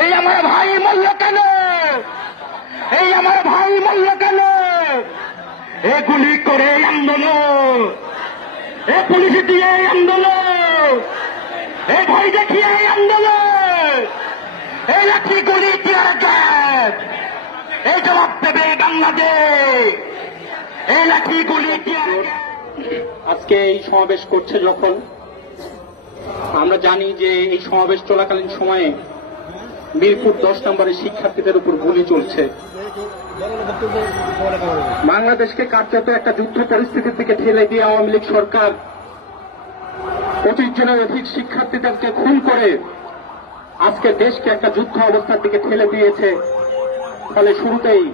এই আমার ভাই মরল কেন? এই আমার ভাই মরল কেন? এ গুলি করে আন্দোলন, এ পুলিশ দিয়ে আন্দোলন, এ ভয় দেখিয়ে আন্দোলন, এই লাঠি গুলি টিয়ার গ্যাস, এই জবাব দেবে বাংলাদেশ। এই লাঠি গুলি টিয়ার গ্যাস। আজকে এই সমাবেশ করছে যখন আমরা জানি যে এই সমাবেশ চলাকালীন সময়ে মিরপুর 10 নম্বরের শিক্ষার্থীদের উপর গুলি চলছে। বাংলাদেশকে কার্যত একটা যুদ্ধ পরিস্থিতির দিকে ঠেলে দিয়ে আওয়ামী লীগ সরকার 25 জনের অধিক শিক্ষার্থীদেরকে খুন করে আজকে দেশকে একটা যুদ্ধ অবস্থার দিকে ঠেলে দিয়েছে। ফলে শুরুতেই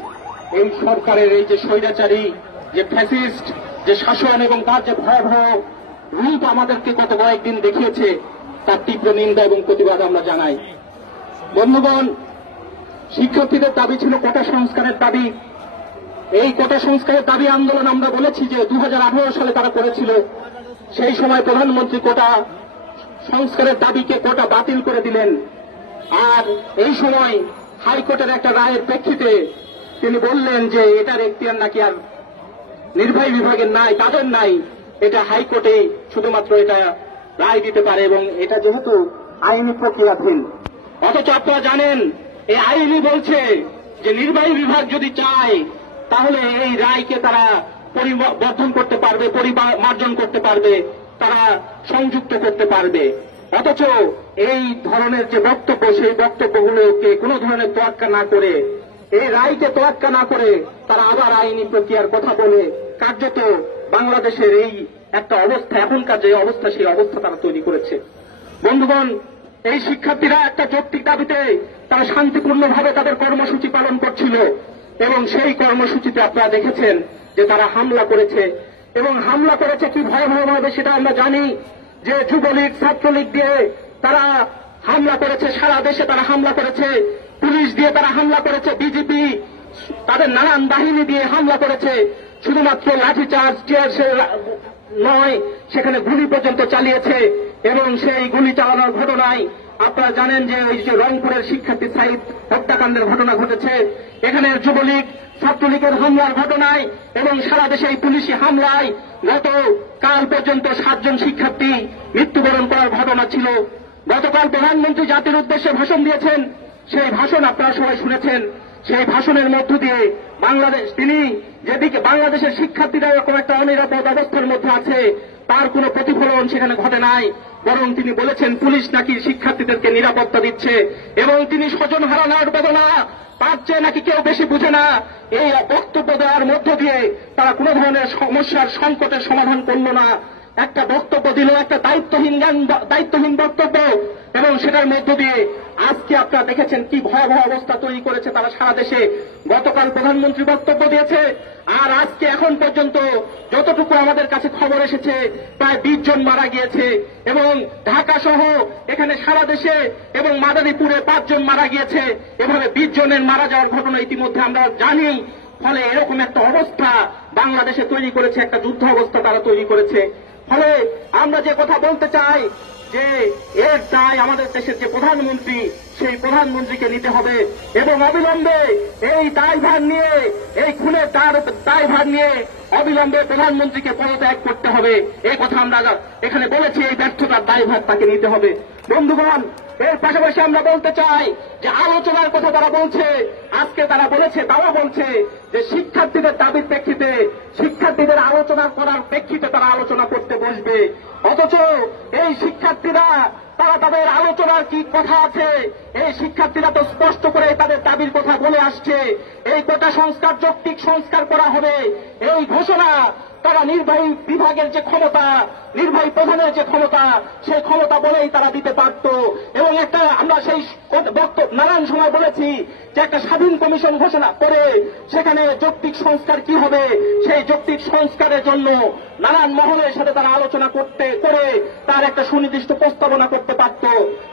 এই সরকারের এই যে স্বৈরাচারী, যে ফ্যাসিস্ট যে শাসন এবং তার যে ভয়াবহ রূপ আমাদেরকে গত কয়েকদিন দেখিয়েছে, তার তীব্র নিন্দা এবং প্রতিবাদ আমরা জানাই। বন্ধুগণ, শিক্ষার্থীদের দাবি ছিল কোটা সংস্কারের দাবি। এই কোটা সংস্কারের দাবি আন্দোলন আমরা বলেছি যে 2018 সালে তারা করেছিল। সেই সময় প্রধানমন্ত্রী কোটা সংস্কারের দাবিকে কোটা বাতিল করে দিলেন। আর এই সময় হাইকোর্টের একটা রায়ের প্রেক্ষিতে তিনি বললেন যে এটার এখতিয়ার নাকি আর নির্বাহী বিভাগের নাই, তাদের নাই, এটা হাইকোর্টে শুধুমাত্র এটা রায় দিতে পারে এবং এটা যেহেতু আইনি প্রক্রিয়াধীন। অথচ আপনারা জানেন এই আইনি বলছে যে নির্বাহী বিভাগ যদি চায় তাহলে এই রায়কে তারা পরিবর্তন করতে পারবে, পরিমার্জন করতে পারবে, তারা সংযুক্ত করতে পারবে। অথচ এই ধরনের যে বক্তব্য, সেই বক্তব্যগুলোকে কোনো ধরনের তোয়াক্কা না করে, এই রায়কে তোয়াক্কা না করে তারা আবার আইনি প্রক্রিয়ার কথা বলে কার্যত বাংলাদেশের এই একটা অবস্থা, এখনকার যে অবস্থা, সেই অবস্থা তারা তৈরি করেছে। বন্ধুগণ, এই শিক্ষার্থীরা একটা যৌক্তিক দাবিতে তারা শান্তিপূর্ণভাবে তাদের কর্মসূচি পালন করছিল এবং সেই কর্মসূচিতে আপনারা দেখেছেন যে তারা হামলা করেছে এবং হামলা করেছে কি ভয়াবহভাবে সেটা আমরা জানি। যে যুবলীগ ছাত্রলীগ দিয়ে তারা হামলা করেছে, সারা দেশে তারা হামলা করেছে, পুলিশ দিয়ে তারা হামলা করেছে, বিজেপি তাদের নানান বাহিনী দিয়ে হামলা করেছে। শুধুমাত্র লাঠিচার্জ টিয়ারশেল নয়, সেখানে গুলি পর্যন্ত চালিয়েছে এবং সেই গুলি চালানোর ঘটনায় আপনারা জানেন যে ওই যে রংপুরের শিক্ষার্থী সাইদ হত্যাকাণ্ডের ঘটনা ঘটেছে, এখানে যুবলীগ ছাত্রলীগের হামলার ঘটনায় এবং সারা দেশে এই পুলিশি হামলায় গতকাল পর্যন্ত 7 জন শিক্ষার্থী মৃত্যুবরণ করার ঘটনা ছিল। গতকাল প্রধানমন্ত্রী জাতির উদ্দেশ্যে ভাষণ দিয়েছেন, সেই ভাষণ আপনারা সবাই শুনেছেন। সেই ভাষণের মধ্য দিয়ে তিনি যেদিকে বাংলাদেশের শিক্ষার্থীরা এরকম একটা অনিরাপদ অবস্থার মধ্যে আছে, তার কোনো প্রতিফলন সেখানে ঘটে নাই, বরং তিনি বলেছেন পুলিশ নাকি শিক্ষার্থীদেরকে নিরাপত্তা দিচ্ছে এবং তিনি স্বজন হারানোর বেদনা তার চেয়ে নাকি কেউ বেশি বুঝে না। এই বক্তব্য দেওয়ার মধ্য দিয়ে তারা কোনো ধরনের সমস্যার সংকটের সমাধান করল না, একটা বক্তব্য দিল, একটা দায়িত্বহীন বক্তব্য এবং সেটার মধ্য দিয়ে আজকে আপনারা দেখেছেন কি ভয়াবহ অবস্থা তৈরি করেছে তারা সারা দেশে। গতকাল প্রধানমন্ত্রী বক্তব্য দিয়েছে আর আজকে এখন পর্যন্ত যতটুকু আমাদের কাছে খবর এসেছে প্রায় 20 জন মারা গিয়েছে এবং ঢাকা সহ এখানে সারা দেশে এবং মাদারীপুরে 5 জন মারা গিয়েছে। এভাবে 20 জনের মারা যাওয়ার ঘটনা ইতিমধ্যে আমরা জানি। ফলে এরকম একটা অবস্থা বাংলাদেশে তৈরি করেছে, একটা যুদ্ধ অবস্থা তারা তৈরি করেছে। ফলে আমরা যে কথা বলতে চাই যে এর দায় আমাদের দেশের যে প্রধানমন্ত্রী, সেই প্রধানমন্ত্রীকে নিতে হবে এবং অবিলম্বে এই দায়ভার নিয়ে, এই খুনের দায়ভার নিয়ে অবিলম্বে প্রধানমন্ত্রীকে পদত্যাগ করতে হবে। এই কথা আমরা এখানে বলেছি, এই ব্যর্থতার দায়ভার তাকে নিতে হবে। বন্ধুগণ, এর পাশাপাশি আমরা বলতে চাই যে আলোচনার কথা তারা বলছে, আজকে তারা বলেছে, তারা বলছে যে শিক্ষার্থীদের দাবির প্রেক্ষিতে, শিক্ষার্থীদের আলোচনা করার প্রেক্ষিতে তারা আলোচনা করতে বসবে। অথচ এই শিক্ষার্থীরা তারা তাদের আলোচনার কি কথা আছে, এই শিক্ষার্থীরা তো স্পষ্ট করে তাদের দাবির কথা বলে আসছে। এই কোটা সংস্কার যৌক্তিক সংস্কার করা হবে, এই ঘোষণা তারা নির্বাহী বিভাগের যে ক্ষমতা, নির্বাহী প্রধানের যে ক্ষমতা, সেই ক্ষমতা বলেই তারা দিতে পারত এবং একটা আমরা সেই বক্তব্য নানান সময় বলেছি যে একটা স্বাধীন কমিশন ঘোষণা করে সেখানে যৌক্তিক সংস্কার কি হবে, সেই যৌক্তিক সংস্কারের জন্য নানান মহলের সাথে তারা আলোচনা করে তার একটা সুনির্দিষ্ট প্রস্তাবনা করতে পারত।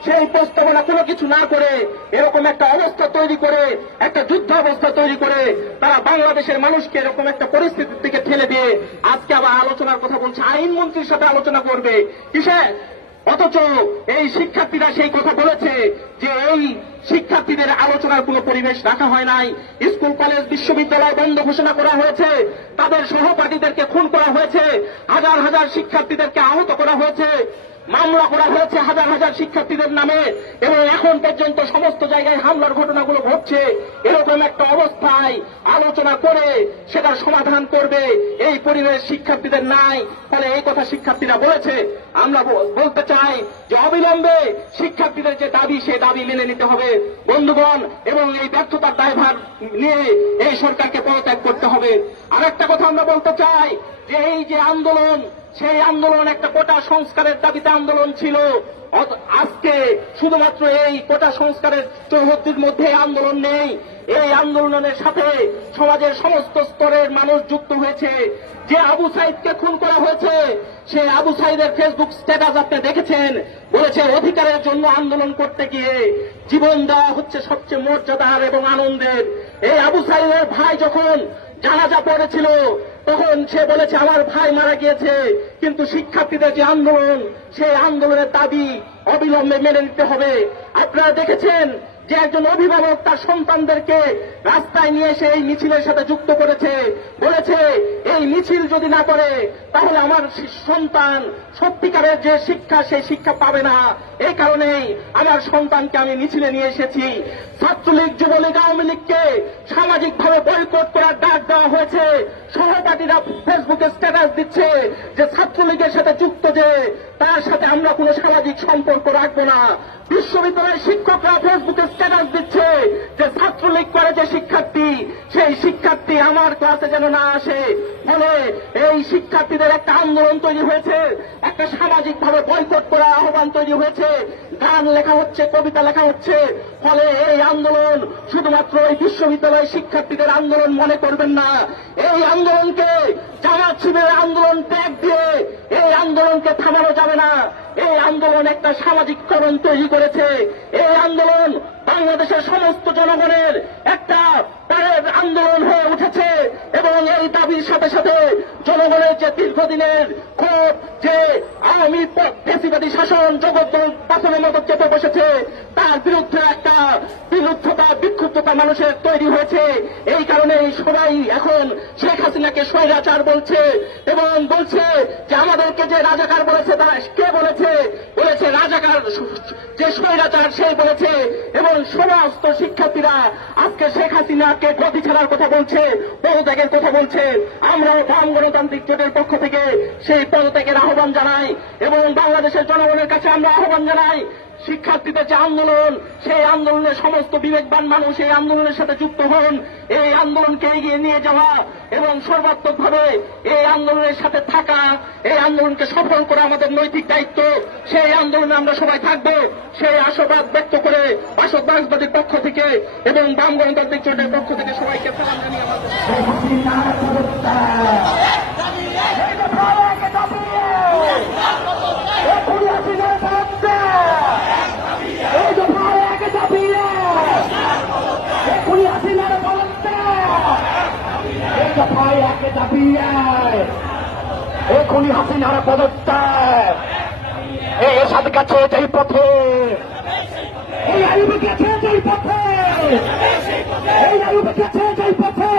সেই প্রস্তাবনা কোনো কিছু না করে এরকম একটা অবস্থা তৈরি করে, একটা যুদ্ধ অবস্থা তৈরি করে তারা বাংলাদেশের মানুষকে এরকম একটা পরিস্থিতির দিকে ঠেলে দিয়ে আজকে আবার আলোচনার কথা বলছে, আইনমন্ত্রীর সাথে আলোচনা করবে। কিসে অথচ এই শিক্ষার্থীরা সেই কথা বলেছে যে এই শিক্ষার্থীদের আলোচনার কোনো পরিবেশ রাখা হয় নাই, স্কুল কলেজ বিশ্ববিদ্যালয় বন্ধ ঘোষণা করা হয়েছে, তাদের সহপাঠীদেরকে খুন করা হয়েছে, হাজার হাজার শিক্ষার্থীদেরকে আহত করা হয়েছে, মামলা করা হয়েছে হাজার হাজার শিক্ষার্থীদের নামে, এবং এখন পর্যন্ত সমস্ত জায়গায় হামলার ঘটনাগুলো ঘটছে। এরকম একটা অবস্থায় আলোচনা করে সেটার সমাধান করবে এই পরিবেশ শিক্ষার্থীদের নাই। ফলে এই কথা শিক্ষার্থীরা বলেছে। আমরা বলতে চাই যে অবিলম্বে শিক্ষার্থীদের যে দাবি সে দাবি মেনে নিতে হবে বন্ধুগণ, এবং এই ব্যর্থতার দায়ভার নিয়ে এই সরকারকে পদত্যাগ করতে হবে। আর একটা কথা আমরা বলতে চাই যে এই যে আন্দোলন, সেই আন্দোলন একটা কোটা সংস্কারের দাবিতে আন্দোলন ছিল। আজকে শুধুমাত্র এই কোটা সংস্কারের চৌহদ্দির মধ্যে আন্দোলন নেই, এই আন্দোলনের সাথে সমাজের সমস্ত স্তরের মানুষ যুক্ত হয়েছে। যে আবু সাইদকে খুন করা হয়েছে, সে আবু সাইদের ফেসবুক স্ট্যাটাস আপনি দেখেছেন, বলেছে অধিকারের জন্য আন্দোলন করতে গিয়ে জীবন দেওয়া হচ্ছে সবচেয়ে মর্যাদার এবং আনন্দের। এই আবু সাইদের ভাই যখন জানাজা পড়েছিল তখন সে বলেছে আমার ভাই মারা গিয়েছে, কিন্তু শিক্ষার্থীদের যে আন্দোলন, সেই আন্দোলনের দাবি অবিলম্বে মেনে নিতে হবে। আপনারা দেখেছেন যে একজন অভিভাবক তার সন্তানদেরকে রাস্তায় নিয়ে এসে এই মিছিলের সাথে যুক্ত করেছে, বলেছে এই মিছিল যদি না করে তাহলে আমার সন্তান সত্যিকারের যে শিক্ষা সেই শিক্ষা পাবে না। এই কারণেই আমার সন্তানকে আমি মিছিলে নিয়ে এসেছি। ছাত্রলীগ, যুবলীগ, আওয়ামী লীগকে সামাজিকভাবে বয়কট করার ডাক দেওয়া হয়েছে। সহপাঠীরা ফেসবুকে স্ট্যাটাস দিচ্ছে যে ছাত্রলীগের সাথে যুক্ত যে তার সাথে আমরা কোনো সামাজিক সম্পর্ক রাখবো না। বিশ্ববিদ্যালয়ের শিক্ষকরা ফেসবুকে স্ট্যাটাস দিচ্ছে যে ছাত্রলীগ করে যে শিক্ষার্থী, সেই শিক্ষার্থী আমার ক্লাসে যেন না আসে। ফলে এই শিক্ষার্থীদের একটা আন্দোলন তৈরি হয়েছে, একটা সামাজিকভাবে বয়কট করার আহ্বান তৈরি হয়েছে, গান লেখা হচ্ছে, কবিতা লেখা হচ্ছে। ফলে এই আন্দোলন শুধুমাত্র এই বিশ্ববিদ্যালয়ের শিক্ষার্থীদের আন্দোলন মনে করবেন না। এই আন্দোলনকে জামাত শিবিরের আন্দোলন ত্যাগ দিয়ে এই আন্দোলনকে থামানো যাবে না। এই আন্দোলন একটা সামাজিককরণ তৈরি করেছে। এই আন্দোলন বাংলাদেশের সমস্ত জনগণের একটা প্রাণের আন্দোলন হয়ে উঠেছে, এবং এই দাবির সাথে সাথে জনগণের যে দীর্ঘদিনের ক্ষোভ, যে আওয়ামী ফ্যাসিবাদী শাসন জগদ্দল পাথরের মতো চেপে বসেছে, তার বিরুদ্ধে একটা বিরুদ্ধতা, বিক্ষুব্ধতা মানুষের তৈরি হয়েছে। এই কারণেই সবাই এখন শেখ হাসিনাকে স্বৈরাচার বলছে, এবং বলছে যে আমাদেরকে যে রাজাকার বলেছে তারা কে বলেছে, বলেছে রাজাকার যে স্বৈরাচার সেই বলেছে। এবং সমস্ত শিক্ষার্থীরা আজকে শেখ হাসিনাকে গদি ছাড়ার কথা বলছে, পদত্যাগের কথা বলছে। আমরাও বাম গণতান্ত্রিক জোটের পক্ষ থেকে সেই পদত্যাগের আহ্বান জানাই, এবং বাংলাদেশের জনগণের কাছে আমরা আহ্বান জানাই শিক্ষার্থীদের যে আন্দোলন, সেই আন্দোলনের সমস্ত বিবেকবান মানুষ এই আন্দোলনের সাথে যুক্ত হন। এই আন্দোলনকে এগিয়ে নিয়ে যাওয়া এবং সর্বাত্মকভাবে এই আন্দোলনের সাথে থাকা, এই আন্দোলনকে সফল করা আমাদের নৈতিক দায়িত্ব। সেই আন্দোলনে আমরা সবাই থাকবো, সেই আশাবাদ ব্যক্ত করে বাসদ বাসবাদীর পক্ষ থেকে এবং বাম গণতান্ত্রিক জোটের পক্ষ থেকে সবাইকে সালাম জানিয়ে এখনই হাসিনার পদত্যাগ। এই এরশাদ গেছে যেই পথে, এই আইয়ুব গেছে যেই পথে, এই আইয়ুব গেছে যেই পথে।